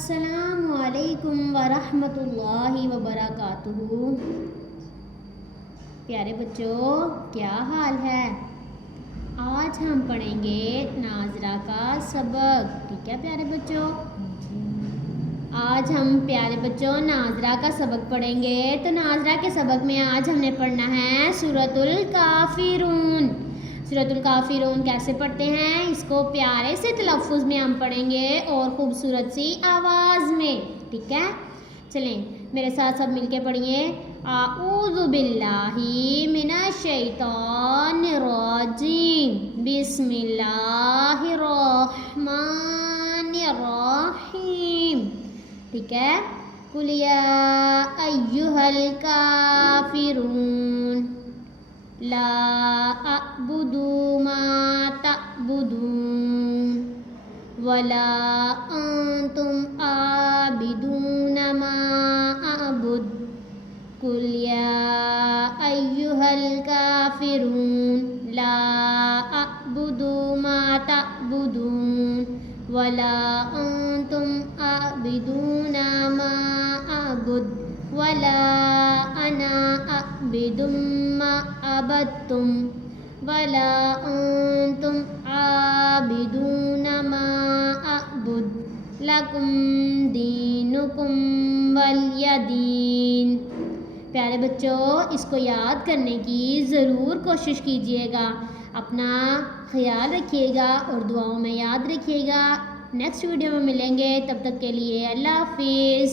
السلام علیکم ورحمۃ اللہ وبرکاتہ۔ پیارے بچوں، کیا حال ہے؟ آج ہم پڑھیں گے ناظرہ کا سبق، ٹھیک ہے پیارے بچوں؟ آج ہم پیارے بچوں ناظرہ کا سبق پڑھیں گے۔ تو ناظرہ کے سبق میں آج ہم نے پڑھنا ہے سورۃ الکافرون۔ سورۃ الکافرون کیسے پڑھتے ہیں؟ اس کو پیارے سے تلفظ میں ہم پڑھیں گے اور خوبصورت سی آواز میں، ٹھیک ہے؟ چلیں میرے ساتھ سب مل کے پڑھیے۔ اعوذ باللہ من الشیطان الرجیم، بسم اللہ الرحمن الرحیم، ٹھیک ہے؟ قل یا ایھا الکافرون لا اعبد ما تعبدون ولا انتم عابدون ما اعبد قل یا ایھا الکافرون لا اعبد ما تعبدون ولا انتم عابدون ما اعبد ولا انا اعبد ما عبدتم ولا انتم عابدون ما اعبد لکم دینکم ولی دین۔ پیارے بچوں، اس کو یاد کرنے کی ضرور کوشش کیجیے گا، اپنا خیال رکھیے گا اور دعاؤں میں یاد رکھیے گا۔ نیکسٹ ویڈیو میں ملیں گے، تب تک کے لیے اللہ حافظ۔